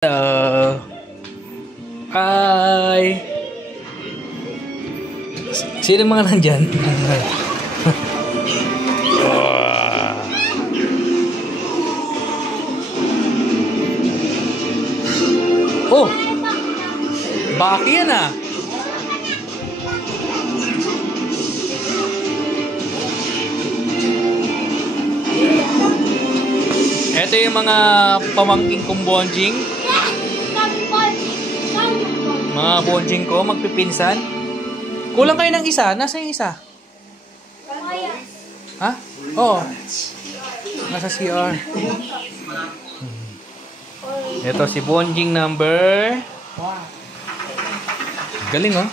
Hi! Sino mga nandyan? Oh! Baki yan ah! Ito yung mga pamangking kong bonjing. Mga bonjing ko, magpipinsan. Kulang kayo ng isa. Nasa yung isa? Ha? Oo. Nasa CR. Ito si bonjing number. Galing oh.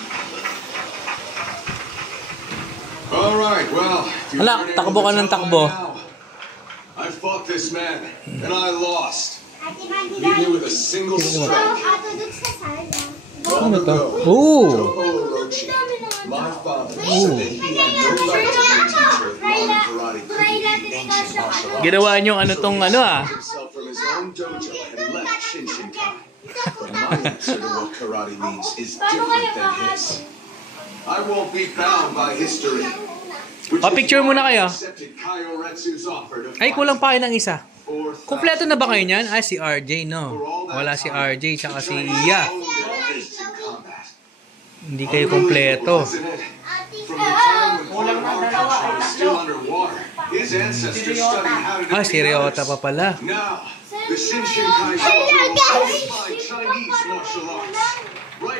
Alright, well. Hala, takbo ka ng takbo. I fought this man, and I lost. Leave me with a single strike. Ano to? Ooh! My father said that he had no right to be a teacher of modern karate, ancient martial arts. Ginawa nyo ano tong ano ah? Himself from his own dojo and left Shinshinkai. But my answer to what karate means is different than his. I won't be bound by history. Pa-picture muna kayo. Ay, kulang pa kayo ng isa. Kompleto na ba kayo niyan? Ay, si RJ, no. Wala si RJ, tsaka si Iya. Hindi kayo kompleto. Ah, si Ryota pa pala.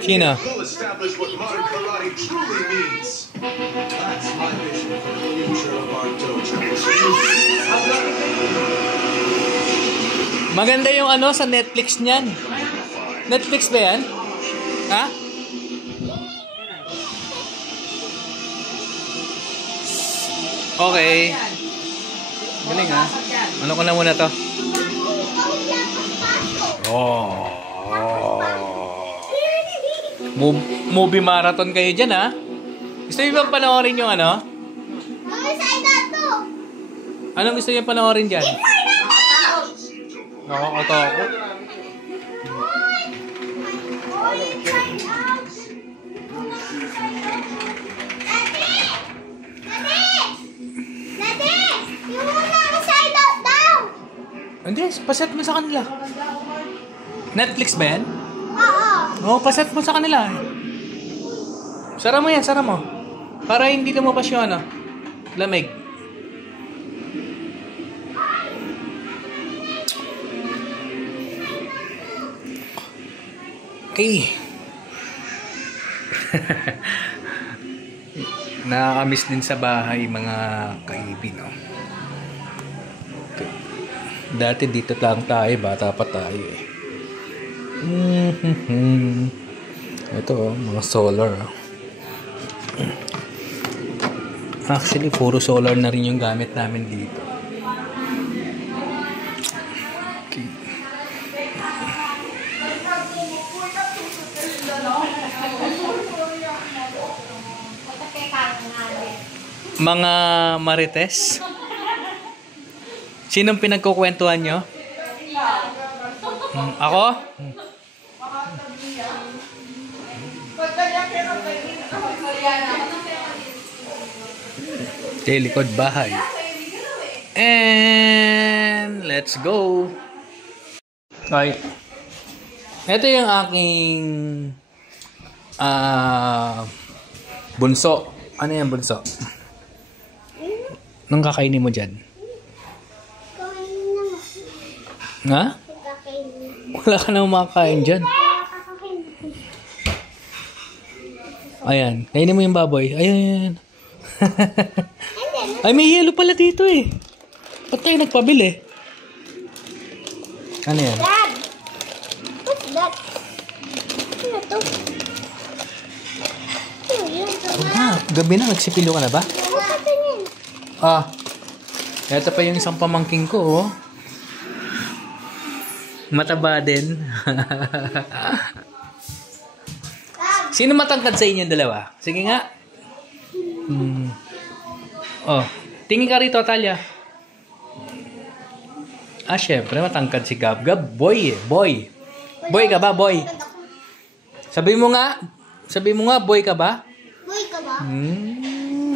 Sino? Maganda yung ano sa Netflix niyan. Netflix ba yan? Ha? Okay. Galing ha. Ano ko na muna to? Oh. Movie marathon kayo dyan ha. Gusto niyo bang panoorin yung ano? Anong gusto niyo panoorin dyan? Nakakatakot. Hindi, paset mo sa kanila. Netflix ba yan? Oo, paset mo sa kanila. Sara mo yan, sara mo. Para hindi lumabas yung ano, lamig. Okay. Nakakamiss din sa bahay mga kaibin, no? Dati dito lang tayo, bata pa tayo eh. Ito oh, mga solar. Actually, puro solar na rin yung gamit namin dito. Okay. Mga marites? Sinong pinagkukwentuhan nyo? Ako? Likod bahay. And let's go. Okay. Ito yung aking bunso. Ano yung bunso? Nung kakainin mo dyan? Ha? Wala ka na makakain dyan. Ayan. Kainin mo yung baboy. Ayan. Ay, may yelo pala dito eh. Ba't tayo nagpabili? Ano yan? Dad! What's that? Ano to? Gabi na. Nagsipilo ka na ba? Ah. Ito pa yung isang pamangking ko, oh. Mataba din. Sino matangkad sa inyo dalawa? Sige nga. Oh, tingin ka rito, Talia. Ah, syempre, matangkad si Gab. Gab, boy eh. Boy. Boy ka ba, boy? Sabi mo nga, boy ka ba? Boy ka ba? Hmm.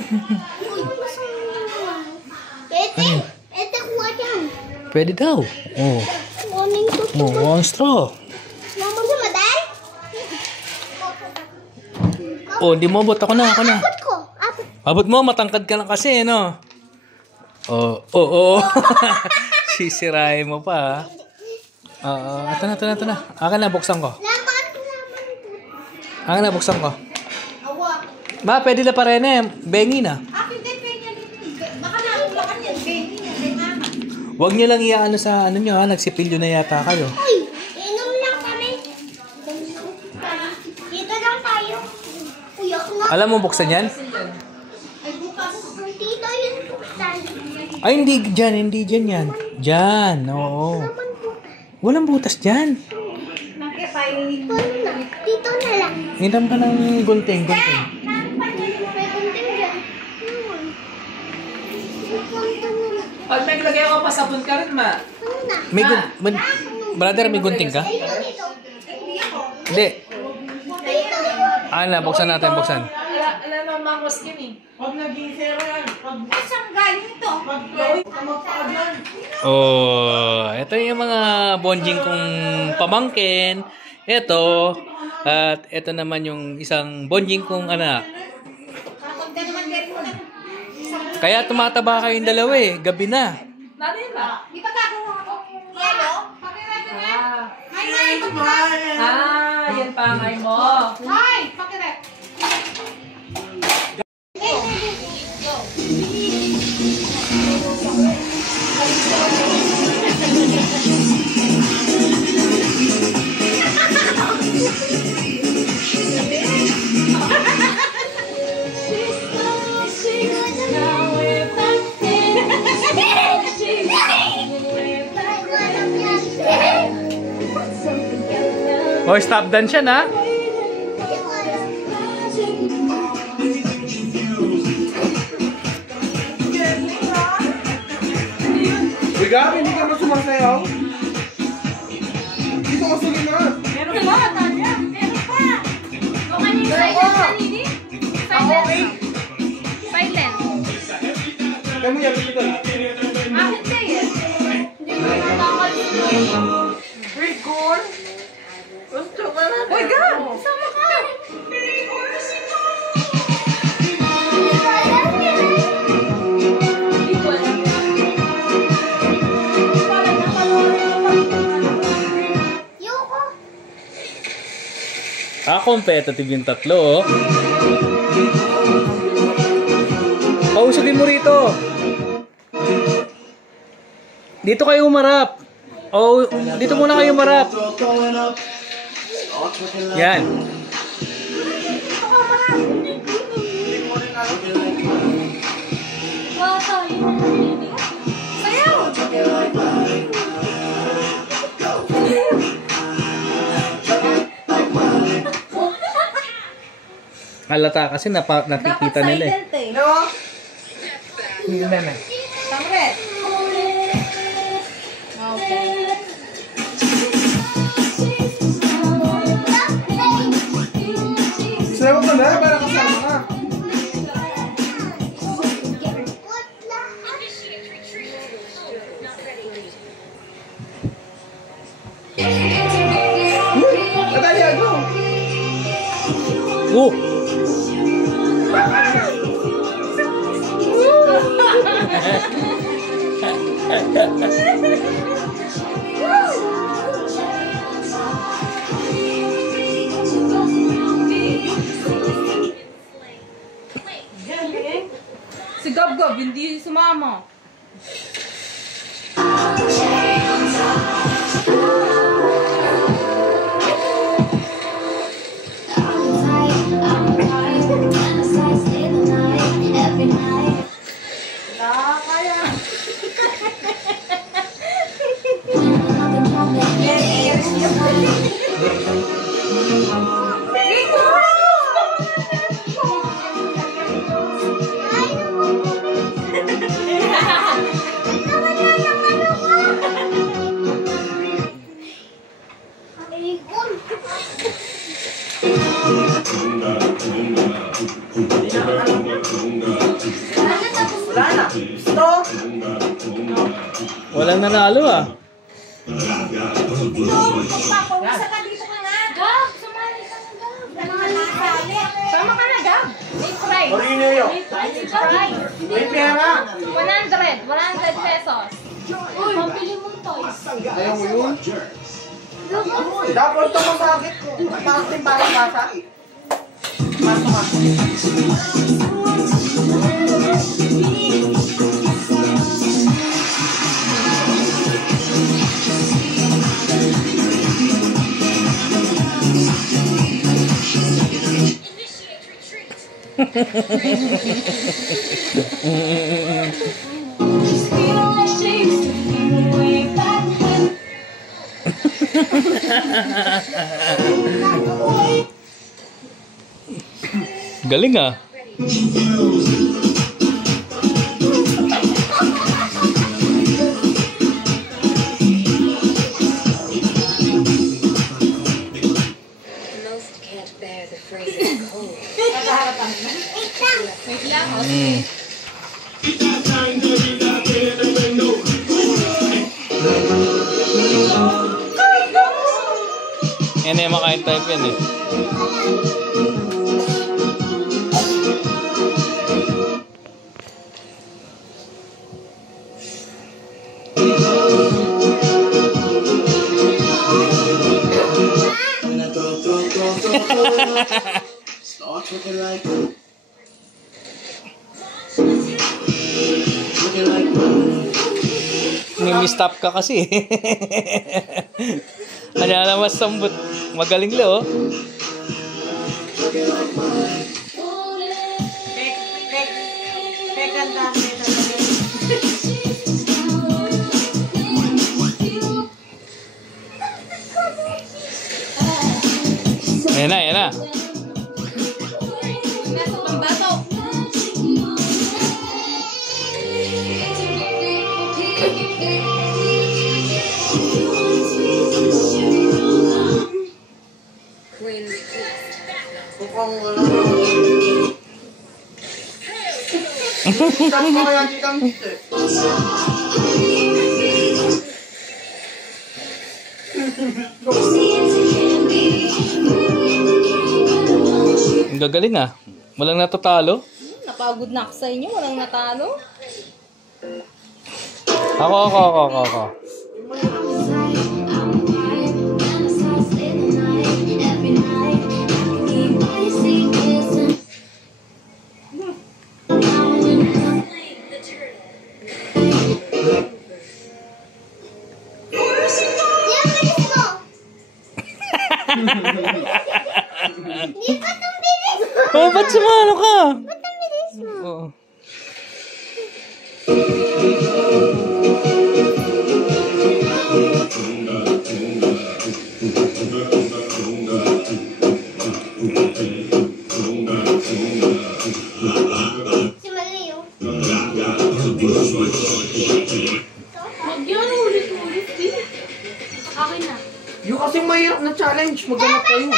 Uy, ete kuha dyan. Pwede daw. Oh. Kuning tuto. Oh, ang straw. Naman sa maday? Oh, di mo abot. Ako na. Abot ko. Abot. Abot mo, matangkad ka lang kasi, no? Oh. Sisirahin mo pa, ha? Ito na. Akin na, buksan ko. Akin na, buksan ko. Ma, pwede na pa rin eh. Bengi na. Huwag niyo lang iaano sa ano nyo, ha? Nagsipilyo na yata kayo. Ay, inom lang kami. Dito lang tayo. Kuya ko nga. Alam mo buksan yan? Ay, bukas. Dito yun buksan. Ay, hindi dyan yan. Dyan, oo. Naman po. Walang butas dyan. Dito na. Dito na lang. Hinam ka ng gunting. May kunting dyan. Pag naglagay ako pa sabon ka rin, ma. May brother, may gunting ka? Hindi. Na, buksan natin, buksan. Ala na umangos yun eh. Pag nag-iisera yan. Saan galing ito? Oh, ito yung mga bonjing kong pamangkin. Ito. At ito naman yung isang bonjing kong anak. Kaya tumataba kayong dalawa eh. Gabi na. Nanay ba? Di ba gagawa ako? Yelo? Yan pa ngay mo. Hi! Pakirep! Oh, stop dance yan, ha? Uy, Gabi, hindi ka ba sumasayaw? Dito ka suliman. Meron ba? Tanya? Meron pa. O kanina silent kanini? Silent. Silent. Kaya mo yan, dito. Akin kayo eh. Hindi mo nakakalit. Record? Gusto ka na. Uy, Gab! Sama ka! Yoko! Competitive yung tatlo, oh. Pausugin mo rito. Dito kayo umarap. Oh, dito muna kayo umarap. Yan. Halata kasi nakikita nila eh. No? Hindi na. Tangret. Sayaw ka na, para kasama ka. Natalia, go! Oh! Si Gab-Gab, hindi sumama. Wala na. Gusto? Walang nanalo ah. Papawisa ka dito ka nga. Gab, sumali ka na, Gab. Sama ka na, Gab. May price. Marino yun. May price, price. May pera. 100 pesos. Uy, pambili mong toys. Ayaw mo yun? Dapat ito masakit. Bakit din parang basa? Pasok ka. Galing ah. Most can't bear the freezing cold. Wait lang, o. Sige. Yan eh, makain type yan eh. Start looking like Nimi-stop ka kasi. Kanya naman sambut. Magaling lo oh. Ayan na, ayan na. Nasa pambato. Queen Mukhang wala na. Saan ko kaya di kang hit? Ang gagaling ah. Walang natatalo. Napagod na ako sa inyo. Walang natalo. Ako. Oh, ba't sumano ka? Ba't ang bilis mo? Oo. Si Maliw. Huwag yun. Ulit-ulit din. Akin na. Yung kasing mahirap na challenge, maghanap kayo.